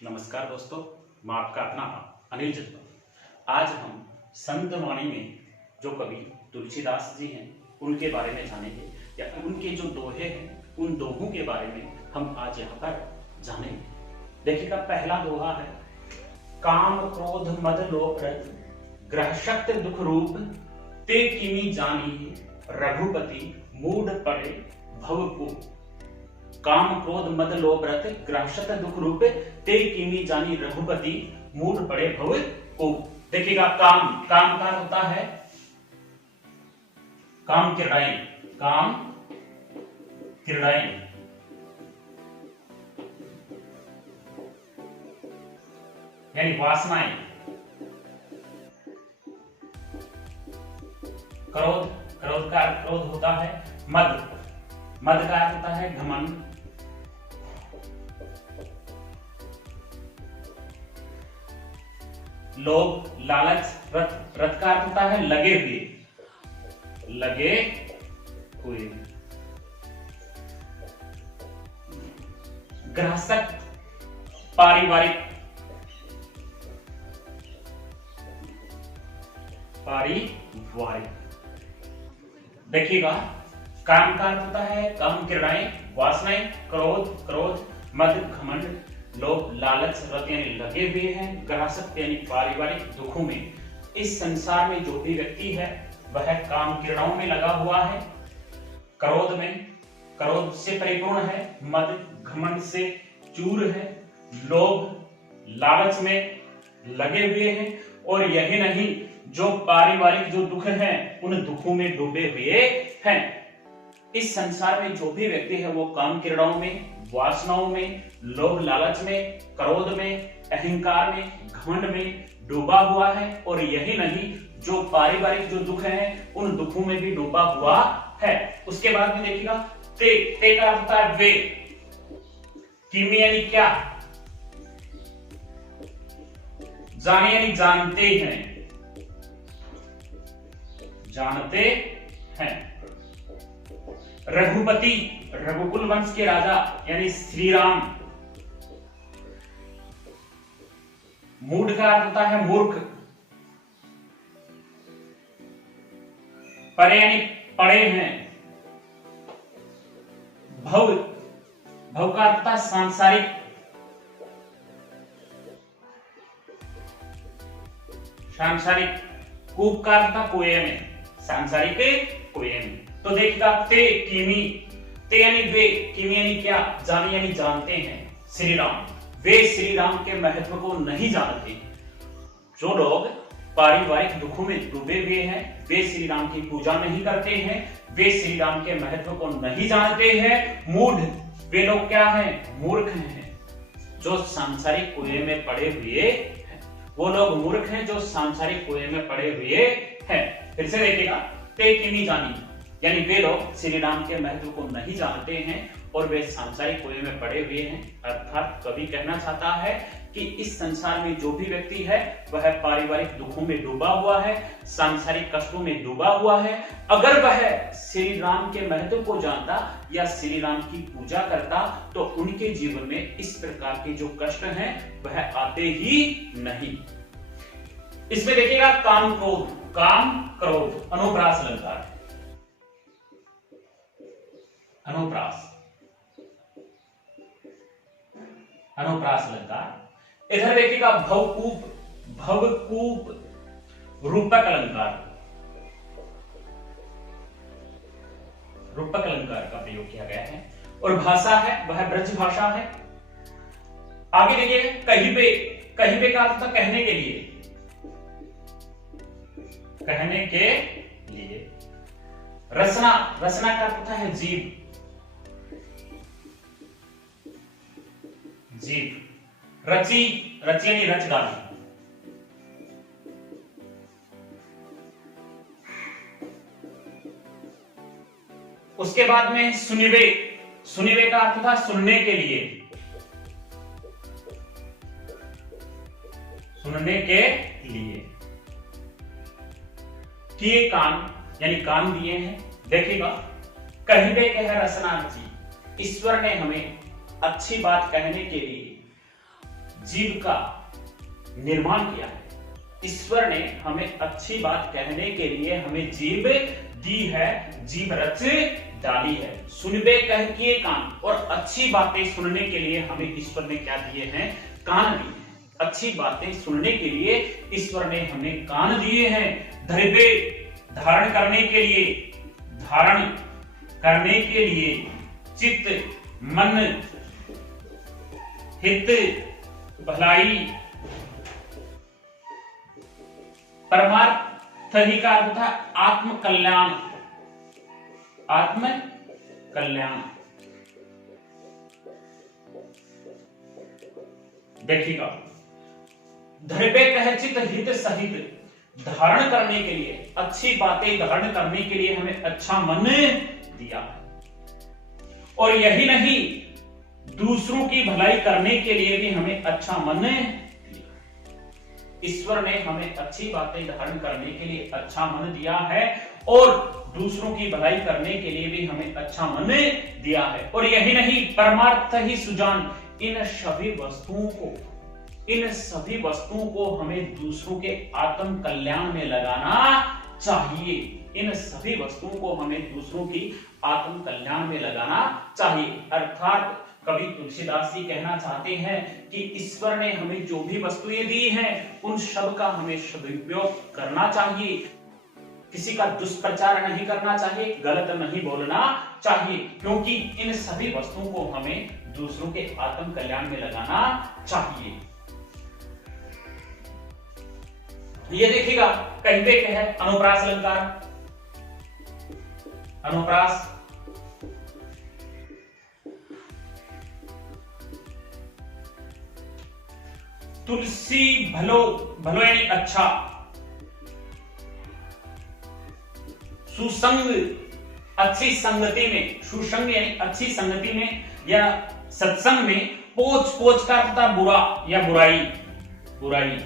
नमस्कार दोस्तों, मैं आपका अपना अनिल जत्वा। आज हम संत वाणी में जो कवि तुलसीदास जी हैं उनके बारे में जानेंगे, या उनके जो दोहे हैं उन दोहों के बारे में हम आज यहाँ पर जानेंगे। देखिएगा, पहला दोहा है, काम क्रोध मद लोभ रज ग्रह शक्त दुख रूप ते किमी जानी रघुपति मूढ़ पड़े भवकूप। काम क्रोध मद लोभ रज ग्रहशत दुख रूप ते किमी जानी रघुपति मूढ़ पड़े भव को। देखिएगा, काम काम का होता है काम क्रीड़ाएं, काम क्रीड़ाएं, यानी वासनाएं। क्रोध क्रोध का क्रोध होता है मद, मद का अर्थ होता है घमंड। लोभ लालच, रथ रथ का अर्थ होता है लगे हुए, लगे हुए। ग्रहसक्त पारिवारिक, पारिवारिक। देखिएगा, काम का अर्थ होता है काम क्रीड़ाएं, वासनाएं, क्रोध क्रोध, मद घमंड, लोभ लालच, रत यानी लगे हुए हैं, ग्रहसक्त यानी पारिवारिक दुखों में। इस संसार में जो भी व्यक्ति है वह काम क्रीड़ाओं में लगा हुआ है, क्रोध में, क्रोध से परिपूर्ण है, मद घमंड से चूर है, लोभ लालच में लगे हुए हैं, और यही नहीं, जो पारिवारिक जो दुख हैं उन दुखों में डूबे हुए हैं। इस संसार में जो भी व्यक्ति है वो काम क्रीड़ाओं में, वासनाओं में, लोभ लालच में, क्रोध में, अहंकार में, घमंड में डूबा हुआ है, और यही नहीं, जो पारिवारिक जो दुख हैं उन दुखों में भी डूबा हुआ है। उसके बाद में देखिएगा, ते का अर्थ होता है वे, किमी यानी क्या, जाने यानी जानते हैं, जानते हैं। रघुपति रघुकुल वंश के राजा यानी श्री राम। मूढ़ का अर्थ होता है मूर्ख, परे यानी पड़े हैं। भव भव का अर्थ होता है सांसारिक, सांसारिक। कूप का अर्थ था कुएं में, सांसारिक कुएं में। तो देखिएगा, ते किमी, ते यानी वे, किमी यानी क्या, जाने यानी जानते हैं। श्री राम, वे श्री राम के महत्व को नहीं जानते। जो लोग पारिवारिक दुखों में डूबे हुए हैं वे श्री राम की पूजा नहीं करते हैं, वे श्री राम के महत्व को नहीं जानते हैं। मूढ़, वे लोग क्या हैं, मूर्ख हैं, जो सांसारिक कुएं में पड़े हुए हैं। वो लोग मूर्ख हैं जो सांसारिक कुएं में पड़े हुए हैं। फिर से देखिएगा, ते किमी जानी, यानी वे लोग श्री राम के महत्व को नहीं जानते हैं और वे सांसारिक कुएं में पड़े हुए हैं। अर्थात कवि कहना चाहता है कि इस संसार में जो भी व्यक्ति है वह पारिवारिक दुखों में डूबा हुआ है, सांसारिक कष्टों में डूबा हुआ है। अगर वह श्री राम के महत्व को जानता या श्री राम की पूजा करता तो उनके जीवन में इस प्रकार के जो कष्ट हैं वह आते ही नहीं। इसमें देखिएगा, काम क्रोध, काम क्रोध अनुप्रास अलंकार, अनुप्रास, अनुप्रास अलंकार। इधर देखिएगा, भवकूप, भवकूप रूपक अलंकार, रूपक अलंकार का प्रयोग किया गया है। और भाषा है वह ब्रज भाषा है। आगे देखिए, कहिबे, कहिबे का अर्थ था कहने के लिए, कहने के लिए। रसना, रसना का अर्थ होता है जीव, जीव। रची, रची यानी रच डाली। उसके बाद में सुनिवे, सुनिवे का अर्थ था सुनने के लिए, सुनने के लिए। किए कान, यानी कान दिए हैं। देखिएगा, कहिबे कह रसना रची, ईश्वर ने हमें अच्छी बात कहने के लिए जीव का निर्माण किया है। ईश्वर ने हमें अच्छी बात कहने के लिए हमें जीभ दी है, जीभ रच डाली है। सुनबे कह किए कान, और अच्छी बातें सुनने के लिए हमें ईश्वर ने क्या दिए हैं? कान दिए हैं। अच्छी बातें सुनने के लिए ईश्वर ने हमें कान दिए हैं। धरबे धारण करने के लिए, धारण करने के लिए, चित्त मन हित भलाई, परमार्थ ही का अर्थ था आत्म कल्याण, आत्म कल्याण। देखिएगा, धरबे कह चित हित सहित, धारण करने के लिए, अच्छी बातें धारण करने के लिए हमें अच्छा मन दिया है। और यही नहीं, दूसरों की भलाई करने के लिए भी हमें अच्छा मन दिया। ईश्वर ने हमें अच्छी बातें धारण करने के लिए अच्छा मन दिया है, और दूसरों की भलाई करने के लिए भी हमें अच्छा मन दिया है। और यही नहीं, परमार्थ ही सुजान, इन सभी वस्तुओं को हमें दूसरों के आत्म कल्याण में लगाना चाहिए। इन सभी वस्तुओं को हमें दूसरों की आत्म कल्याण में लगाना चाहिए। अर्थात कवि तुलसीदास जी कहना चाहते हैं कि ईश्वर ने हमें जो भी वस्तुएं दी हैं, उन सब का हमें सदुपयोग करना चाहिए। किसी का दुष्प्रचार नहीं करना चाहिए, गलत नहीं बोलना चाहिए, क्योंकि इन सभी वस्तुओं को हमें दूसरों के आत्म कल्याण में लगाना चाहिए। ये देखिएगा, कहीं पे क्या है? अनुप्रास अलंकार। अनुप्रास तुलसी भलो, भलो यानी अच्छा, सुसंग अच्छी संगति में, सुसंग यानी अच्छी संगति में या सत्संग में, पोच, पोच का अर्थ था बुरा या बुराई, बुराई।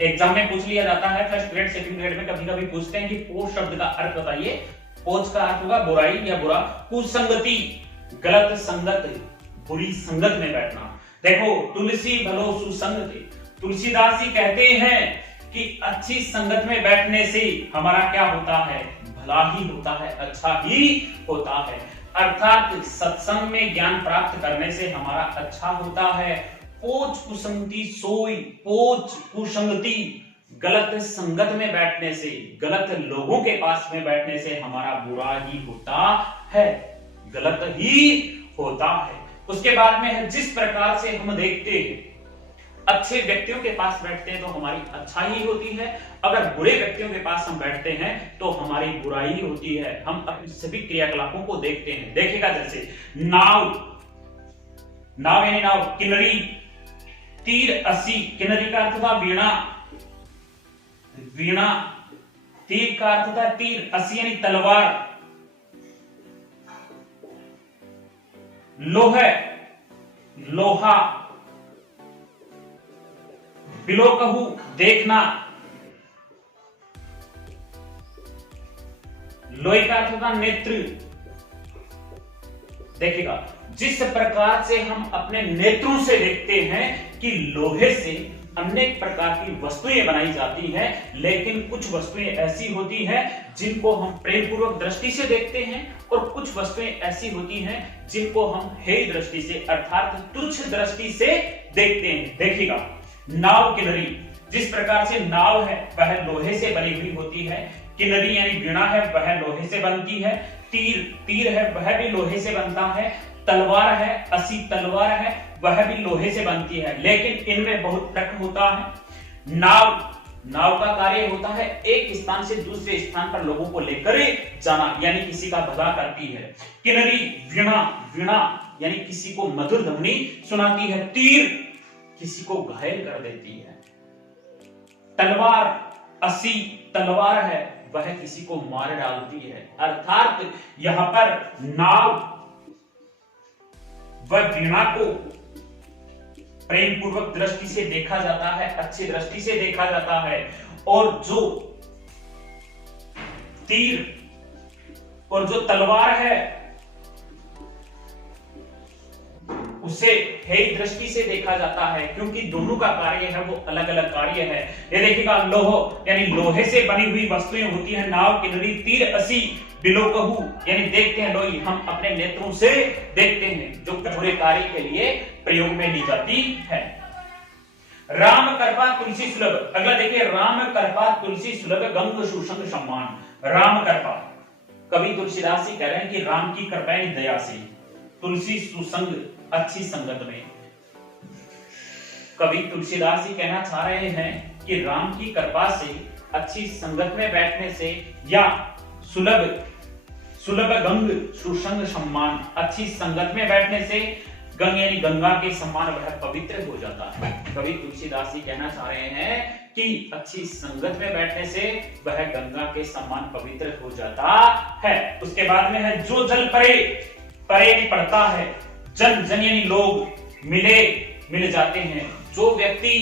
एग्जाम में पूछ लिया जाता है, फर्स्ट ग्रेड सेकंड ग्रेड में कभी कभी पूछते हैं कि पोच शब्द का अर्थ बताइए। पोच का अर्थ होगा बुराई या बुरा। कुसंगति, गलत संगत, बुरी संगत में बैठना। देखो, तुलसी भलो सुसंगति, तुलसीदास जी कहते हैं कि अच्छी संगत में बैठने से हमारा क्या होता है? भला ही होता है, अच्छा ही होता है। अर्थात सत्संग में ज्ञान प्राप्त करने से हमारा अच्छा होता है। पोच कुसंगति सोई, पोच कुसंगति, गलत संगत में बैठने से, गलत लोगों के पास में बैठने से हमारा बुरा ही होता है, गलत ही होता है। उसके बाद में है, जिस प्रकार से हम देखते हैं अच्छे व्यक्तियों के पास बैठते हैं तो हमारी अच्छाई होती है, अगर बुरे व्यक्तियों के पास हम बैठते हैं तो हमारी बुराई होती है। हम अपने सभी क्रियाकलापों को देखते हैं। देखिएगा, जैसे नाव, नाव यानी नाव, किन्नरी, तीर असी, किन्नरी का अर्थ था वीणा, वीणा, तीर का अर्थ था तीर, असी यानी तलवार, लोहे, लोहा, बिलोकहु देखना, लोहे का अर्थ होता नेत्र। देखिएगा, जिस प्रकार से हम अपने नेत्रों से देखते हैं कि लोहे से अनेक प्रकार की वस्तुएं बनाई जाती हैं, लेकिन कुछ वस्तुएं ऐसी होती हैं जिनको हम प्रेम पूर्वक दृष्टि से देखते हैं, और कुछ वस्तुएं ऐसी होती हैं जिनको हम हेय दृष्टि से अर्थात तुच्छ दृष्टि से देखते हैं। देखिएगा, नाव, किन्नरी, जिस प्रकार से नाव है वह लोहे से बनी हुई होती है, किन्नरी यानी वीणा है वह लोहे से बनती है, तीर, तीर है वह भी लोहे से बनता है, तलवार है, असी तलवार है वह भी लोहे से बनती है, लेकिन इनमें बहुत फर्क होता है। नाव, नाव का कार्य होता है एक स्थान से दूसरे स्थान पर लोगों को लेकर जाना, यानी किसी का भला करती है। किन्नरी, वीणा, वीणा यानी किसी को मधुर ध्वनि सुनाती है, तीर किसी को घायल कर देती है, तलवार, असी तलवार है वह किसी को मार डालती है। अर्थात यहां पर नाव व वीणा को प्रेम पूर्वक दृष्टि से देखा जाता है, अच्छी दृष्टि से देखा जाता है, और जो तीर और जो तलवार है उसे हे दृष्टि से देखा जाता है, क्योंकि दोनों का कार्य है वो अलग अलग कार्य है। ये देखिएगा, लोह यानी लोहे से बनी हुई वस्तुएं होती है, नाव, किनरी, तीर, असी, बिलोकहू यानी देखते हैं लोई, हम अपने नेत्रों से देखते हैं, जो पूरे कार्य के लिए प्रयोग में ली जाती है। राम कृपा तुलसी सुलभ, अगला देखिए, राम कृपा तुलसी सुलभ गंग सुसंग सम्मान। राम कृपा, कवि तुलसीदास जी कह रहे हैं कि राम की कृपा यानी दया से, तुलसी सुसंग अच्छी संगत में। कवि तुलसीदास जी कहना चाह रहे हैं कि राम की कृपा से, अच्छी संगत में बैठने से, या सुलभ गंग सुसंग सम्मान, अच्छी संगत में बैठने से गंग यानी गंगा के समान वह पवित्र हो जाता है। कवि तुलसीदास जी कहना चाह रहे हैं कि अच्छी संगत में बैठने से वह गंगा के समान पवित्र हो जाता है। उसके बाद में है, जो जल परे यानी पड़ता है, जन यानी लोग मिल जाते हैं। जो व्यक्ति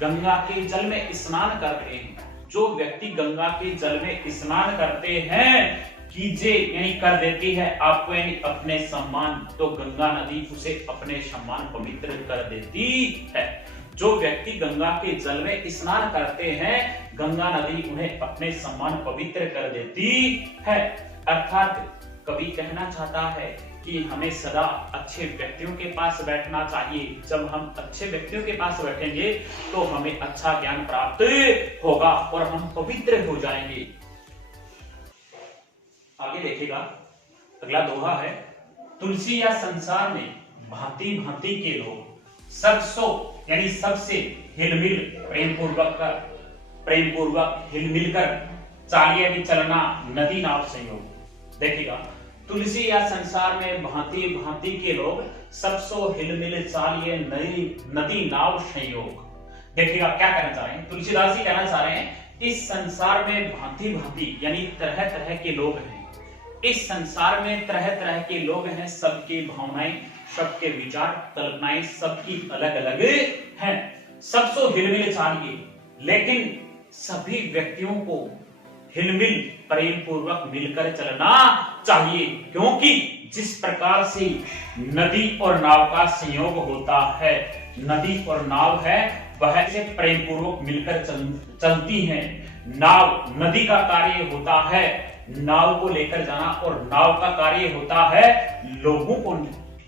गंगा के जल में स्नान करते हैं, जो व्यक्ति गंगा के जल में स्नान करते हैं, कीजिए यानी कर देती है आपको यानी अपने सम्मान, तो गंगा नदी उसे अपने सम्मान पवित्र कर देती है। जो व्यक्ति गंगा के जल में स्नान करते हैं, गंगा नदी उन्हें अपने सम्मान पवित्र कर देती है। अर्थात कवि कहना चाहता है कि हमें सदा अच्छे व्यक्तियों के पास बैठना चाहिए। जब हम अच्छे व्यक्तियों के पास बैठेंगे तो हमें अच्छा ज्ञान प्राप्त होगा और हम पवित्र हो जाएंगे। आगे देखिएगा, अगला दोहा है, तुलसी या संसार में भांति भांति के लोग, सबसो यानी सबसे हिलमिल प्रेम पूर्वक हिलमिल कर, चालिए भी चलना नदी नाव संयोग। देखिएगा, तुलसी या संसार में भांति भांति के लोग, सबसो हिलमिल चालिए नदी नाव संयोग। देखिएगा क्या कहना चाह रहे हैं तुलसीदास जी, कहना चाह रहे हैं इस संसार में भांति भांति यानी तरह तरह के लोग हैं। इस संसार में तरह तरह के लोग हैं, सबकी भावनाएं, सबके विचार, कल्पनाएं सबकी अलग अलग हैं। सबसो हिलमिल चालिए, लेकिन सभी व्यक्तियों को हिलमिल प्रेम पूर्वक मिलकर चलना चाहिए, क्योंकि जिस प्रकार से नदी और नाव का संयोग होता है, नदी और नाव है वह से प्रेम पूर्वक मिलकर चलती हैं। नाव, नदी का कार्य होता है नाव को लेकर जाना और नाव का कार्य होता है लोगों को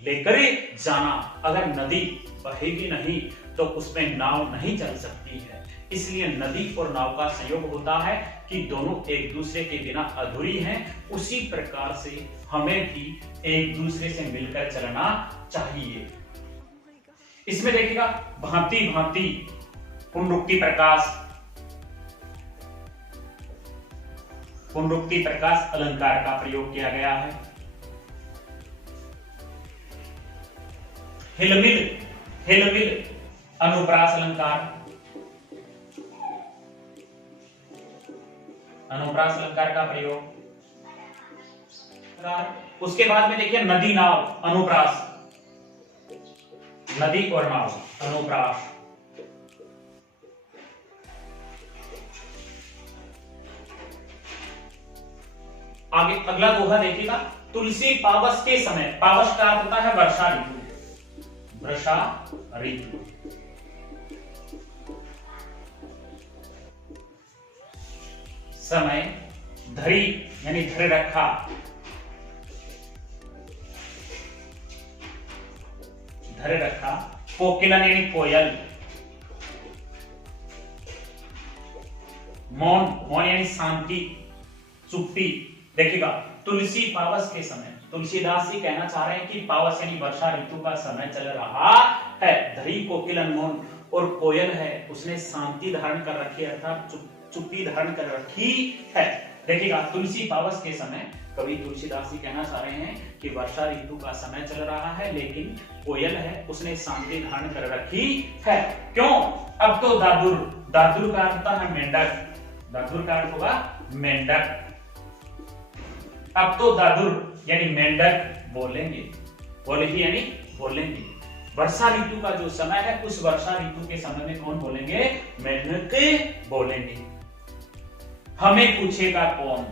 लेकर जाना। अगर नदी बहेगी नहीं तो उसमें नाव नहीं चल सकती है। इसलिए नदी और नाव का संयोग होता है कि दोनों एक दूसरे के बिना अधूरी हैं। उसी प्रकार से हमें भी एक दूसरे से मिलकर चलना चाहिए। इसमें देखिएगा, भांति भांति पुनरुक्ति प्रकाश अलंकार का प्रयोग किया गया है। हिलमिल अनुप्रास अलंकार का प्रयोग। उसके बाद में देखिए, नदी नाव अनुप्रास, नदी और नाव अनुप्रास। आगे अगला दोहा देखिएगा, तुलसी पावस के समय, पावस का अर्थ होता है वर्षा ऋतु, वर्षा ऋतु। समय धरी यानी धरे रखा, धरे रखा। कोकिलन यानी कोयल, मौन यानी शांति, चुप्पी। देखिएगा, तुलसी पावस के समय, तुलसीदास जी कहना चाह रहे हैं कि पावस यानी वर्षा ऋतु का समय चल रहा है। धरी कोकिलन मौन, और कोयल है उसने शांति धारण कर रखी है, अर्थात चुप्पी धारण कर रखी है। देखिएगा, तुलसी पावस के समय कवि तुलसीदास जी कहना चाह रहे हैं कि वर्षा ऋतु का समय चल रहा है, लेकिन कोयल है उसने शांति धारण कर रखी है। क्यों? अब तो दादुर का अर्थ होता है मेंढक, दादुर का अर्थ होगा मेंढक। अब तो दादुर यानी मेंढक बोलेंगे, बोलेगी यानी बोलेंगे। वर्षा ऋतु का जो समय है, उस वर्षा ऋतु के समय में कौन बोलेंगे? मेंढक बोलेंगे। हमें पूछेगा कौन?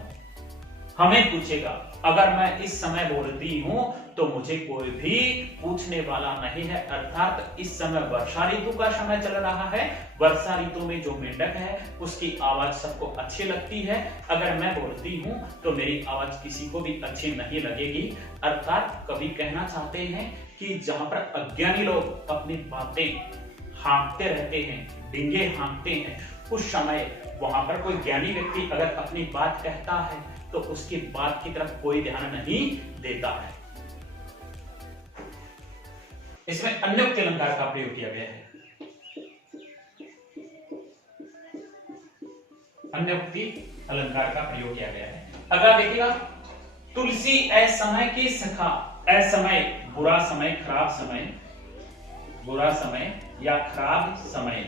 हमें पूछेगा। अगर मैं इस समय बोलती हूं तो मुझे कोई भी पूछने वाला नहीं है। अर्थात इस समय वर्षा ऋतु का समय चल रहा है। वर्षा ऋतु में जो मेंढक है उसकी आवाज सबको अच्छी लगती है। अगर मैं बोलती हूँ तो मेरी आवाज किसी को भी अच्छी नहीं लगेगी। अर्थात कवि कहना चाहते हैं कि जहां पर अज्ञानी लोग अपनी बातें हाँकते रहते हैं, डिंगे हाँकते हैं, उस समय वहां पर कोई ज्ञानी व्यक्ति अगर अपनी बात कहता है तो उसकी बात की तरफ कोई ध्यान नहीं देता है। इसमें अन्योक्ति अलंकार का प्रयोग किया गया है। अन्योक्ति अलंकार का प्रयोग किया गया है। अगला देखिएगा, तुलसी असमय की सखा। असमय बुरा समय, खराब समय, बुरा समय या खराब समय।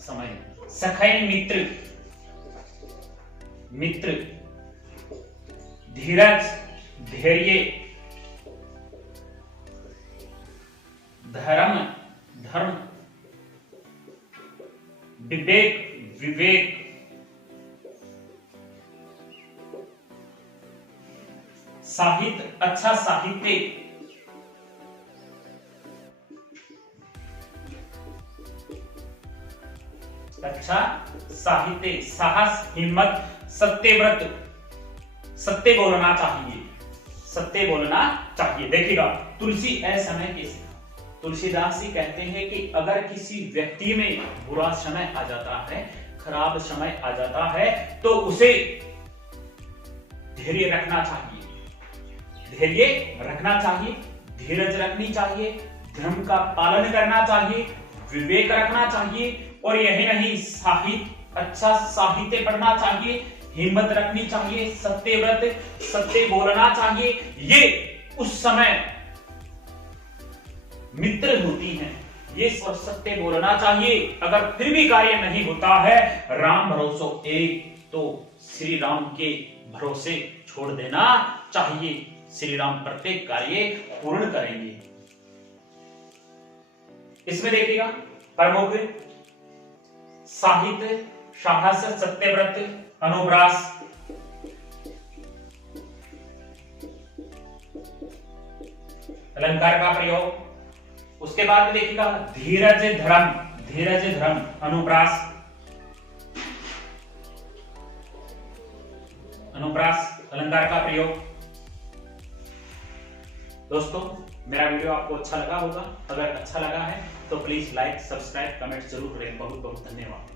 समय सखै मित्र, मित्र धीरज, धैर्य, धर्म, धर्म, विवेक, विवेक, साहित्य, अच्छा साहित्य, अच्छा साहित्य, साहस, हिम्मत, सत्यव्रत, सत्य बोलना चाहिए, सत्य बोलना चाहिए। देखिएगा, तुलसी असमय की सखा। तुलसीदास जी कहते हैं कि अगर किसी व्यक्ति में बुरा समय आ जाता है, खराब समय आ जाता है, तो उसे धैर्य रखना चाहिए, धैर्य रखना चाहिए, धीरज रखनी चाहिए, धर्म का पालन करना चाहिए, विवेक रखना चाहिए, और यही नहीं, साहित्य, अच्छा साहित्य पढ़ना चाहिए, हिम्मत रखनी चाहिए, सत्यव्रत, सत्य बोलना चाहिए। ये उस समय मित्र होती हैं। ये सत्य बोलना चाहिए। अगर फिर भी कार्य नहीं होता है, राम भरोसो एक, तो श्री राम के भरोसे छोड़ देना चाहिए। श्री राम प्रत्येक कार्य पूर्ण करेंगे। इसमें देखिएगा, प्रमुख साहित्य, साहस, सत्यव्रत, अनुप्रास, अलंकार का प्रयोग। उसके बाद में देखिएगा, धीरज धर्म, धीरज धर्म, अनुप्रास, अनुप्रास अलंकार का प्रयोग। दोस्तों, मेरा वीडियो आपको अच्छा लगा होगा। अगर अच्छा लगा है तो प्लीज लाइक, सब्सक्राइब, कमेंट जरूर करें। बहुत बहुत धन्यवाद।